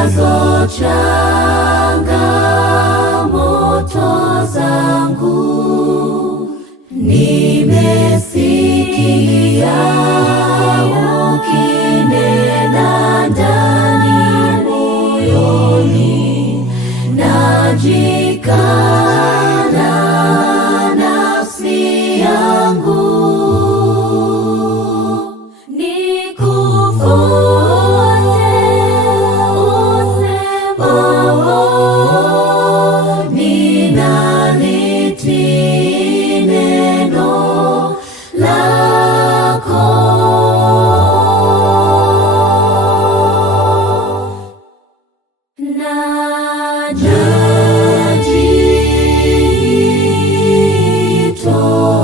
nazo changamoto zangu, nimesikia ukinena ndani moyoni, najikana nafsi yangu ninalitii neno lako.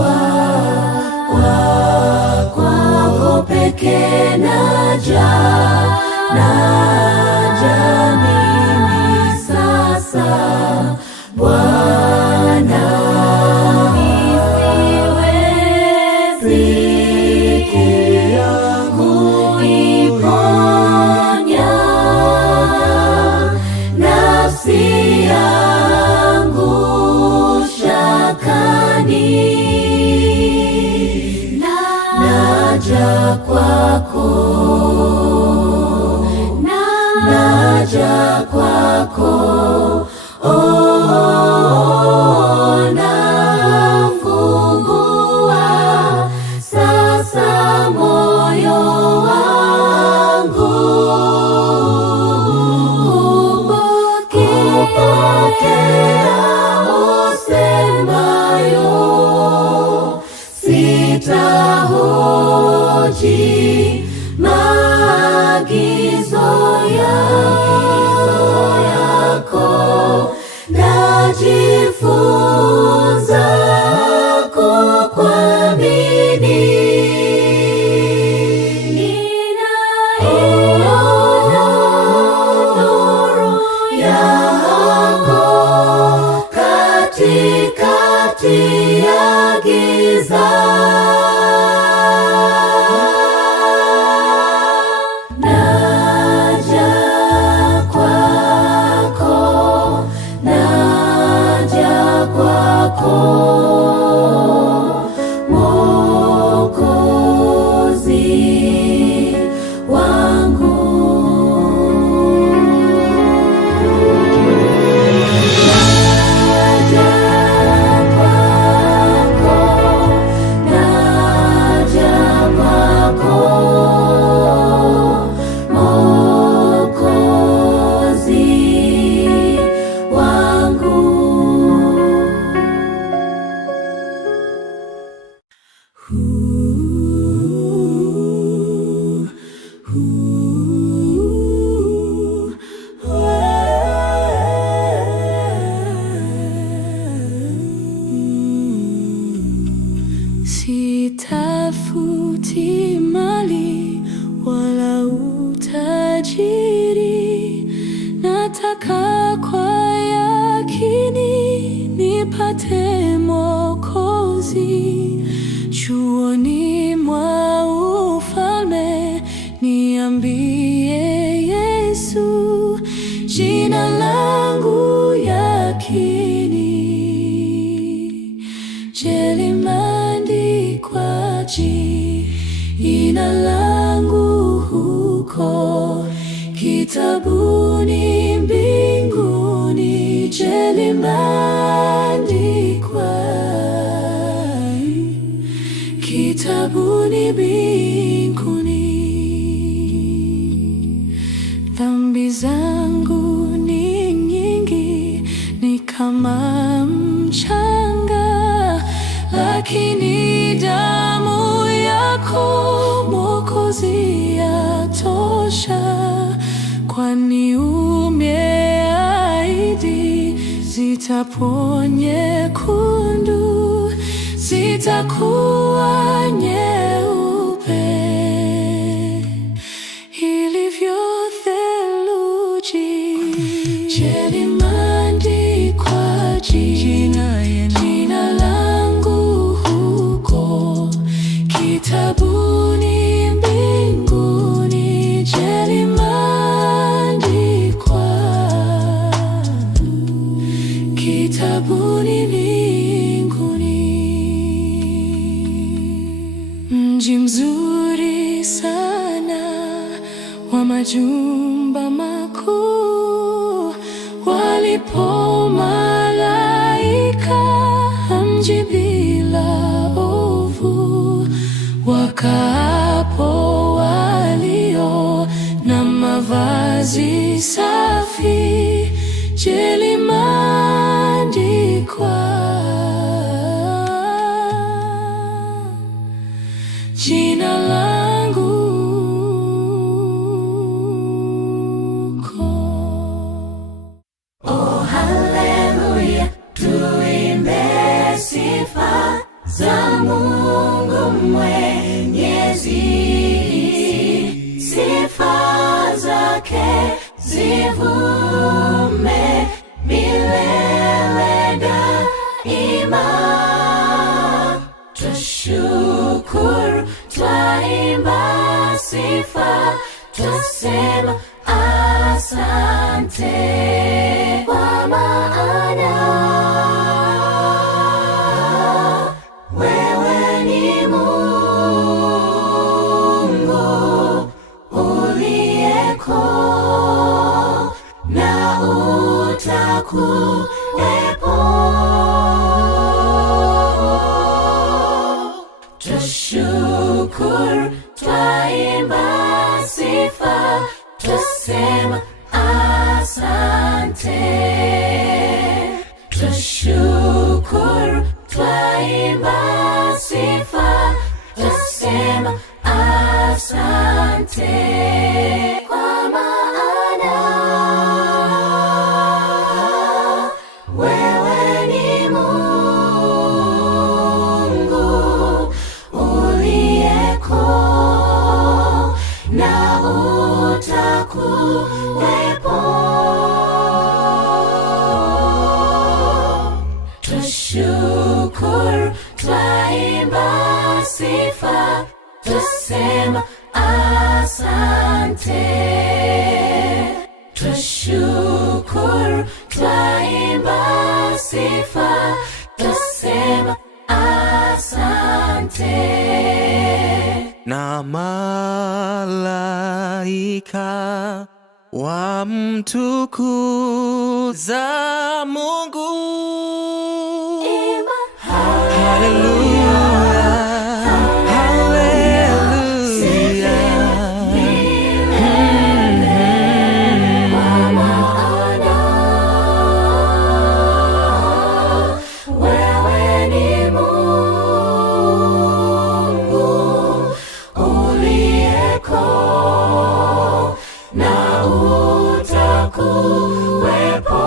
Najitoa kwako pekee, naja mimi sasa Bwana, nisiwezi kuiponya nafsi yangu shakani, naja kwako, naja kwako. Nafungua sasa moyo wangu, kupokea usemayo, sitahoji maagizo yako, najifunza kukuamini. Ninaiona nuru yako katikati ya giza, naja kwako, naja kwako Mwokozi wangu. Naja kwako, naja kwako Mwokozi wangu. Sitafuti mali wala utajiri, nataka kwa yakini nipate Mwokozi. Chuoni mwa ufalme niambie Yesu, jina langu yakini. Je, limeandikwa jina langu huko kitabuni mbinguni? Je, limeandikwa kitabuni mbinguni? Dhambi zangu ni nyingi, ni kama mchanga, lakini damu yako Mwokozi yatosha. Kwani umeahidi zitaponya nyekundu, zitakuwa nyeupe ilivyo theluji. Je, limeandikwa jina langu huko kitabuni mbinguni? Je, limeandikwa majumba makuu, walipo malaika mji bila ovu, wakaapo walio na mavazi safi, je, limeandikwa jina langu huko? Oh, haleluya, tuimbe sifa za Mungu Mwenyezi. Sifa zake zivume milele daima. Twashukuru, twaimba sifa, twasema asante, kwa maana wewe ni Mungu uliyeko na utakuwepo. Twashukuru, twaimba sifa, twasema asante. Twashukuru, twaimba sifa, twasema asante, kwa maana wewe ni Mungu uliyeko na utakuwepo. Twashukuru, twaimba sifa, twasema asante. Twashukuru, twaimba sifa, twasema asante. Na malaika wamtukuza Mungu. Haleluya, haleluya. Wewe ni Mungu uliyeko na utakuwepo.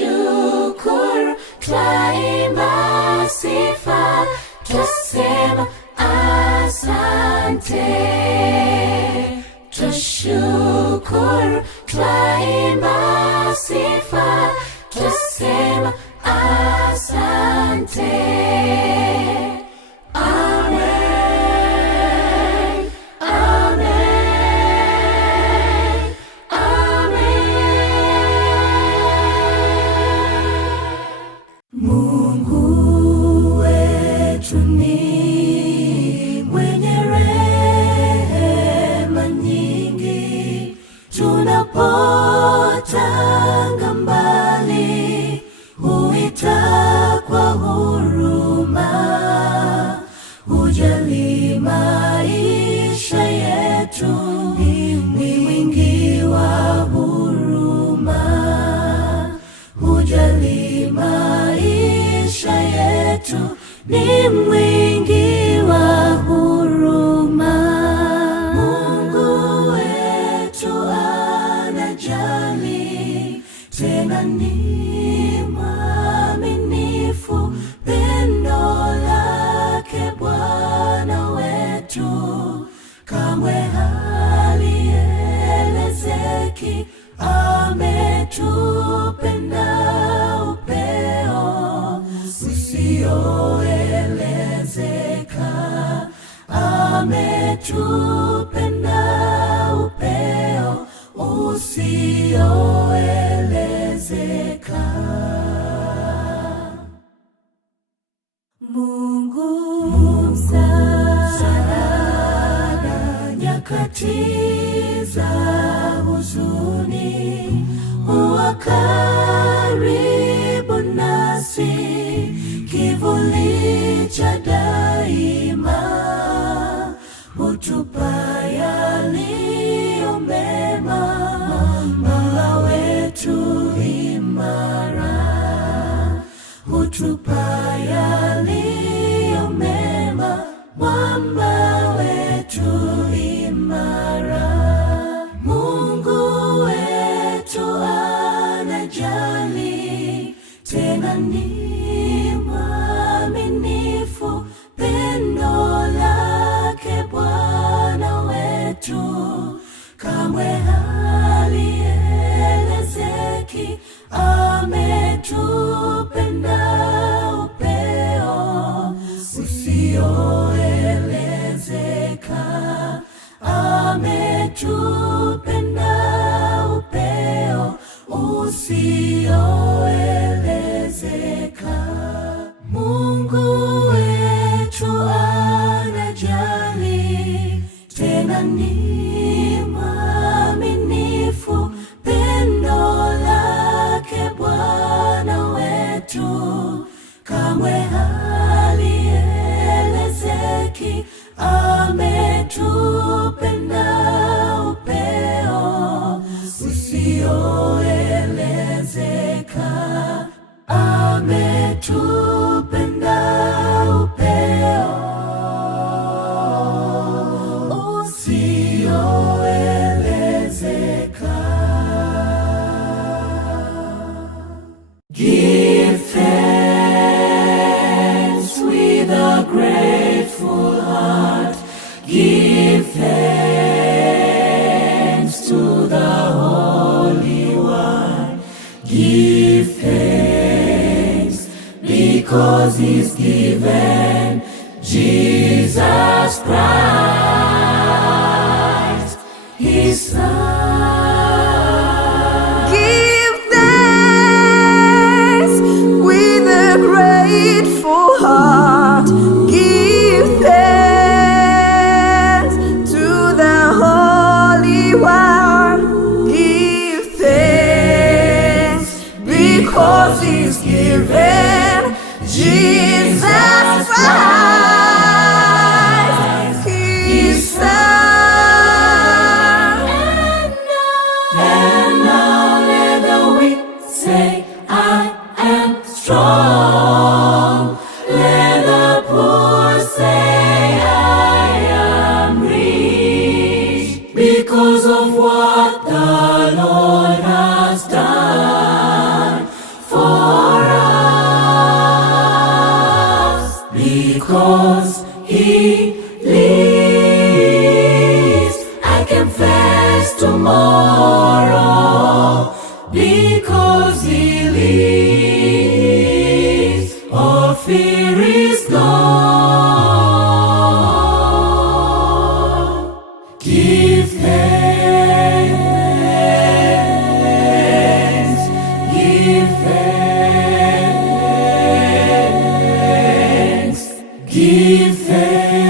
Twashukuru, twaimba sifa, twasema asante. Twashukuru, twaimba sifa, twasema asante. Amen, amen, amen. Mungu wetu ni mwenye rehema nyingi, tunapotanga mbali huita kwa huruma, hujali maisha yetu, ni mwingi wa huruma, hujali maisha yetu, ni mwingi wa huruma. Mungu wetu anajali, tena ni mwaminifu, pendo lake Bwana wetu kamwe halielezeki. Ametupenda upeo usioelezeka, ametupenda upeo usioelezeka. Mungu msaada nyakati za huzuni huwa karibu nasi, kivuli cha daima hutupa yaliyo mema. Mola wetu imara hutupa yaliyo mema. Mwamba wetu imara, Mungu wetu anajali, tena ni mwaminifu. Pendo lake Bwana wetu kamwe halielezeki. Ametupenda upeo usioelezeka. Ametupenda upeo usioelezeka. Mungu wetu anajali, tena ni mwaminifu. Pendo lake Bwana wetu kamwe halielezeki. Ametupenda upeo usioelezeka. Ametupenda upeo usioelezeka. Give thanks with a grateful heart. Give thanks to the Holy One. Give thanks because He's given Jesus Christ, His Son. Give thanks with a grateful heart. Give thanks to the Holy One. Give thanks because He's given Jesus Christ, His Son. And now let the weak say, I am strong. Let the poor say, I am rich, because of what the Lord has done for us. Because He lives, I can face tomorrow. Because He lives, all fear is gone. Give thanks, give thanks, give thanks,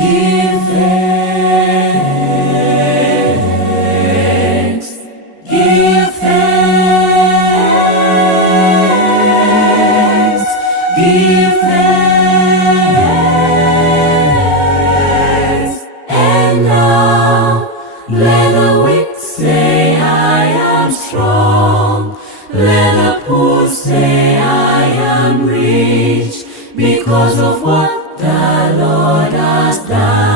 give thanks, give thanks, give thanks. And now let the weak say, I am strong. Let the poor say, I am rich, because of what the Lord has done.